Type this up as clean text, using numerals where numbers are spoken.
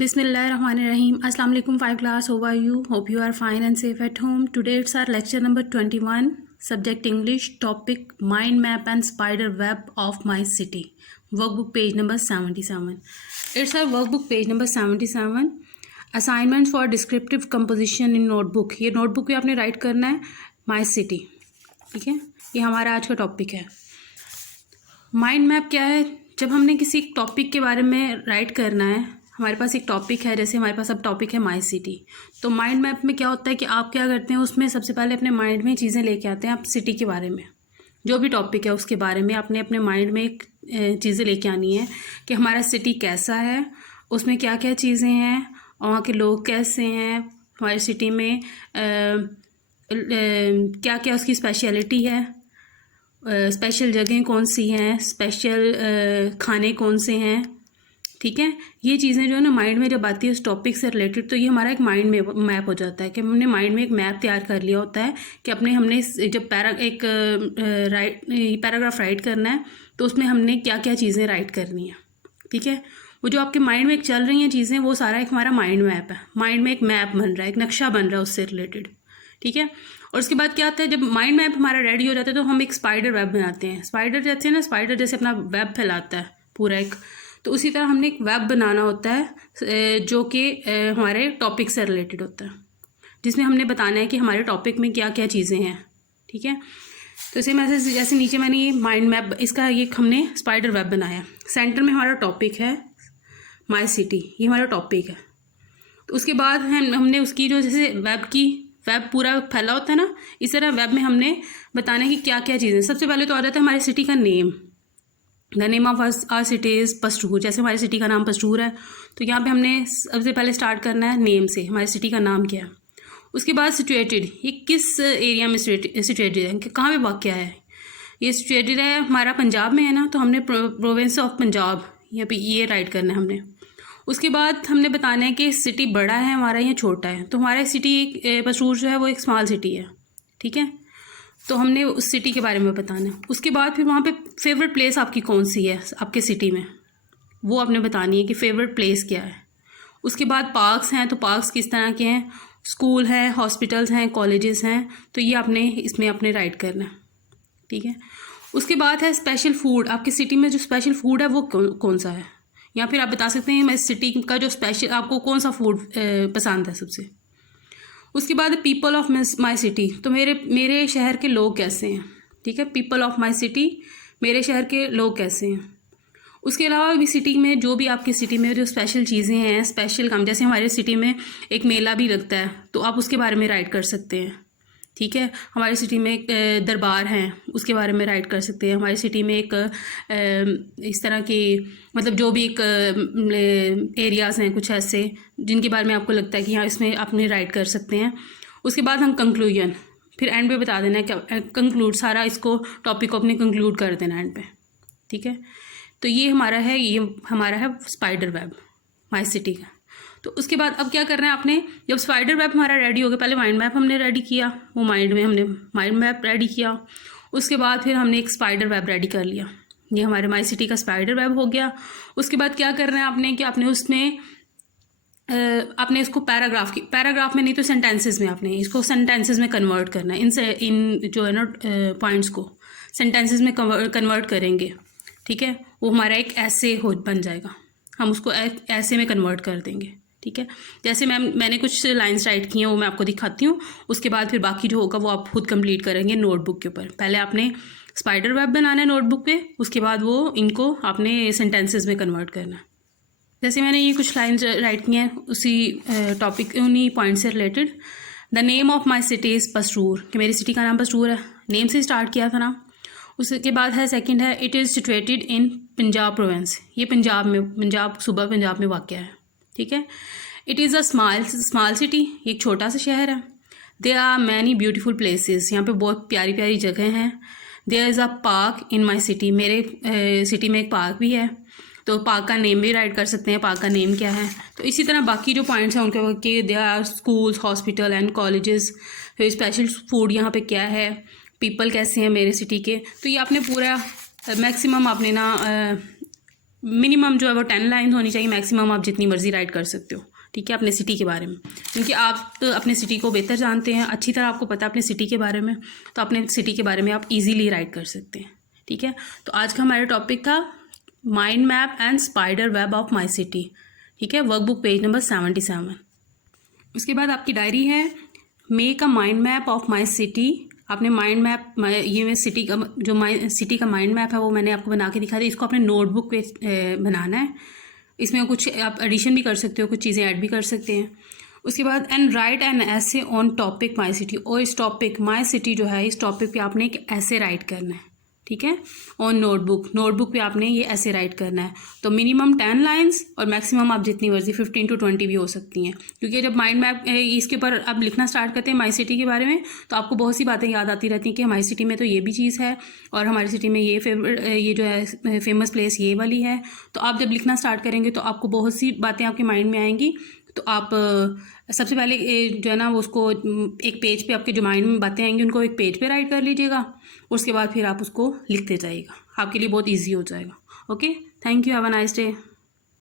Bismillahirrahmanirrahim. Assalamu alaikum 5 class. How are you? Hope you are fine and safe at home. Today it's our lecture number 21. Subject English. Topic Mind Map and Spider Web of My City. Workbook page number 77. It's our workbook page number 77. Assignments for descriptive composition in notebook. ये notebook पे आपने write करना है My City. ठीक है, ये हमारा आज का टॉपिक है. माइंड मैप क्या है? जब हमने किसी टॉपिक के बारे में राइट करना है, हमारे पास एक टॉपिक है, जैसे हमारे पास अब टॉपिक है माई सिटी. तो माइंड मैप में क्या होता है कि आप क्या करते हैं, उसमें सबसे पहले अपने माइंड में चीज़ें लेके आते हैं. आप सिटी के बारे में जो भी टॉपिक है उसके बारे में आपने अपने माइंड में एक चीज़ें लेके आनी है कि हमारा सिटी कैसा है, उसमें क्या क्या चीज़ें हैं, और वहाँ के लोग कैसे हैं, हमारी सिटी में क्या क्या उसकी स्पेशलिटी है, स्पेशल जगहें कौन सी हैं, स्पेशल खाने कौन से हैं. ठीक है, ये चीज़ें जो है ना माइंड में जब आती है उस टॉपिक से रिलेटेड, तो ये हमारा एक माइंड में मैप हो जाता है कि हमने माइंड में एक मैप तैयार कर लिया होता है कि हमने जब पैराग्राफ राइट करना है तो उसमें हमने क्या क्या चीज़ें राइट करनी है. ठीक है, वो जो आपके माइंड में एक चल रही हैं चीज़ें, वो सारा एक हमारा माइंड मैप है. माइंड में एक मैप बन रहा है, एक नक्शा बन रहा है उससे रिलेटेड. ठीक है, और उसके बाद क्या आता है, जब माइंड मैप हमारा रेडी हो जाता है तो हम एक स्पाइडर वेब बनाते हैं. स्पाइडर जैसे ना, स्पाइडर जैसे अपना वेब फैलाता है पूरा एक, तो उसी तरह हमने एक वेब बनाना होता है जो कि हमारे टॉपिक से रिलेटेड होता है, जिसमें हमने बताना है कि हमारे टॉपिक में क्या क्या चीज़ें हैं. ठीक है, तो इसे मैं जैसे नीचे मैंने ये माइंड मैप, इसका ये हमने स्पाइडर वेब बनाया. सेंटर में हमारा टॉपिक है माई सिटी, ये हमारा टॉपिक है. तो उसके बाद हमने उसकी जो जैसे वेब पूरा फैला होता है ना, इस तरह वेब में हमने बताना है कि क्या क्या चीज़ें. सबसे पहले तो आ जाता है हमारी सिटी का name. The name of our city is Pastur. जैसे हमारी सिटी का नाम पस्तूर है, तो यहाँ पे हमने सबसे पहले स्टार्ट करना है नेम से, हमारी सिटी का नाम क्या है. उसके बाद सिचुएटेड, ये किस एरिया में सिचुएटेड है, कि कहाँ पे वाक़या है. ये सिचुएटेड है हमारा पंजाब में है ना, तो हमने प्रोविंस ऑफ पंजाब यहाँ पे ये राइट करना है हमने. उसके बाद हमने बताना है कि सिटी बड़ा है हमारा या छोटा है. तो हमारा सिटी पस्तूर जो है वो एक स्मॉल सिटी है. ठीक है, तो हमने उस सिटी के बारे में बताना है. उसके बाद फिर वहाँ पे फेवरेट प्लेस आपकी कौन सी है आपके सिटी में, वो आपने बतानी है कि फेवरेट प्लेस क्या है. उसके बाद पार्क्स हैं, तो पार्क्स किस तरह के हैं, स्कूल हैं, हॉस्पिटल्स हैं, कॉलेजेस हैं, तो ये आपने इसमें अपने राइट करना है. ठीक है, उसके बाद है स्पेशल फूड. आपकी सिटी में जो स्पेशल फूड है वो कौन सा है, या फिर आप बता सकते हैं मैं सिटी का जो स्पेशल आपको कौन सा फूड पसंद है सबसे. उसके बाद पीपल ऑफ माई सिटी, तो मेरे शहर के लोग कैसे हैं. ठीक है, पीपल ऑफ माई सिटी, मेरे शहर के लोग कैसे हैं. उसके अलावा भी सिटी में जो भी आपकी सिटी में जो स्पेशल चीज़ें हैं, स्पेशल काम, जैसे हमारी सिटी में एक मेला भी लगता है, तो आप उसके बारे में राइट कर सकते हैं. ठीक है, हमारी सिटी में एक दरबार हैं, उसके बारे में राइट कर सकते हैं. हमारी सिटी में एक इस तरह की मतलब जो भी एक एरियाज़ हैं कुछ ऐसे जिनके बारे में आपको लगता है कि हाँ इसमें आपने राइट कर सकते हैं. उसके बाद हम कंक्लूजन, फिर एंड पे बता देना है क्या कंक्लूड, सारा इसको टॉपिक को अपने कंक्लूड कर देना एंड पे. ठीक है, तो ये हमारा है स्पाइडर वेब माई सिटी का. तो उसके बाद अब क्या करना है आपने, जब स्पाइडर वेब हमारा रेडी हो गया, पहले माइंड मैप हमने रेडी किया, वो माइंड में हमने माइंड मैप रेडी किया. उसके बाद फिर हमने एक स्पाइडर वेब रेडी कर लिया, ये हमारे माई सिटी का स्पाइडर वेब हो गया. उसके बाद क्या करना है आपने कि आपने उसमें आपने इसको पैराग्राफ में नहीं तो सेंटेंसेस में, आपने इसको सेंटेंसेस में कन्वर्ट करना है. इन जो है ना पॉइंट्स को सेंटेंसेस में कन्वर्ट करेंगे. ठीक है, वो हमारा एक ऐसे बन जाएगा, हम उसको ऐसे में कन्वर्ट कर देंगे. ठीक है, जैसे मैंने कुछ लाइंस राइट की हैं वो मैं आपको दिखाती हूँ. उसके बाद फिर बाकी जो होगा वो आप खुद कंप्लीट करेंगे नोटबुक के ऊपर. पहले आपने स्पाइडर वेब बनाना है नोटबुक पे, उसके बाद वो इनको आपने सेंटेंसेस में कन्वर्ट करना है. जैसे मैंने ये कुछ लाइंस राइट की हैं उसी टॉपिक उन्हीं पॉइंट से related. The name of my city is Pastur, कि मेरी सिटी का नाम पस्तूर है, नेम से स्टार्ट किया था ना. उसके बाद है सेकंड है it is situated in Punjab province, ये पंजाब सूबा पंजाब में वाक़या है. ठीक है, it is a small city, एक छोटा सा शहर है. There are many beautiful places, यहाँ पे बहुत प्यारी प्यारी जगह हैं. There is a park in my city, मेरे सिटी में एक पार्क भी है, तो पार्क का नेम भी राइट कर सकते हैं, पार्क का नेम क्या है. तो इसी तरह बाकी जो पॉइंट्स हैं उनके there are schools, hospital and colleges. फिर स्पेशल फूड यहाँ पे क्या है, पीपल कैसे हैं मेरे सिटी के. तो ये आपने पूरा मैक्सिमम आपने ना मिनिमम जो है वो 10 लाइन होनी चाहिए, मैक्सिमम आप जितनी मर्जी राइट कर सकते हो, ठीक है, अपने सिटी के बारे में, क्योंकि आप तो अपने सिटी को बेहतर जानते हैं, अच्छी तरह आपको पता है अपने सिटी के बारे में, तो अपने सिटी के बारे में आप इजीली राइट कर सकते हैं, ठीक है। तो आज का हमारा टॉपिक था mind map and spider web of my city, ठीक है, वर्कबुक पेज नंबर 77। उसके बाद आपकी डायरी है make a mind map of my city. आपने माइंड मैप, ये मैं सिटी का जो सिटी का माइंड मैप है वो मैंने आपको बना के दिखा दिया। इसको अपने नोटबुक पे बनाना है। इसमें कुछ आप एडिशन भी कर सकते हो, कुछ चीज़ें ऐड भी कर सकते हैं। उसके बाद एंड राइट एन ऐसे ऑन टॉपिक माई सिटी, और इस टॉपिक माई सिटी जो है इस टॉपिक पे आपने एक ऐसे राइट करना है, ठीक है, ऑन नोटबुक पे आपने ये ऐसे राइट करना है। तो मिनिमम 10 लाइंस और मैक्सिमम आप जितनी मर्जी 15 to 20 भी हो सकती हैं, क्योंकि जब माइंड मैप इसके ऊपर आप लिखना स्टार्ट करते हैं माई सिटी के बारे में, तो आपको बहुत सी बातें याद आती रहती हैं कि हमारी सिटी में तो ये भी चीज़ है और हमारी सिटी में ये जो है फेमस प्लेस ये वाली है। तो आप जब लिखना स्टार्ट करेंगे तो आपको बहुत सी बातें आपके माइंड में आएंगी। तो आप सबसे पहले जो है ना वो उसको एक पेज पे आपके जो माइंड में बातें आएंगी उनको एक पेज पे राइट कर लीजिएगा। उसके बाद फिर आप उसको लिखते जाइएगा, आपके लिए बहुत इजी हो जाएगा। Okay, thank you, have a nice day.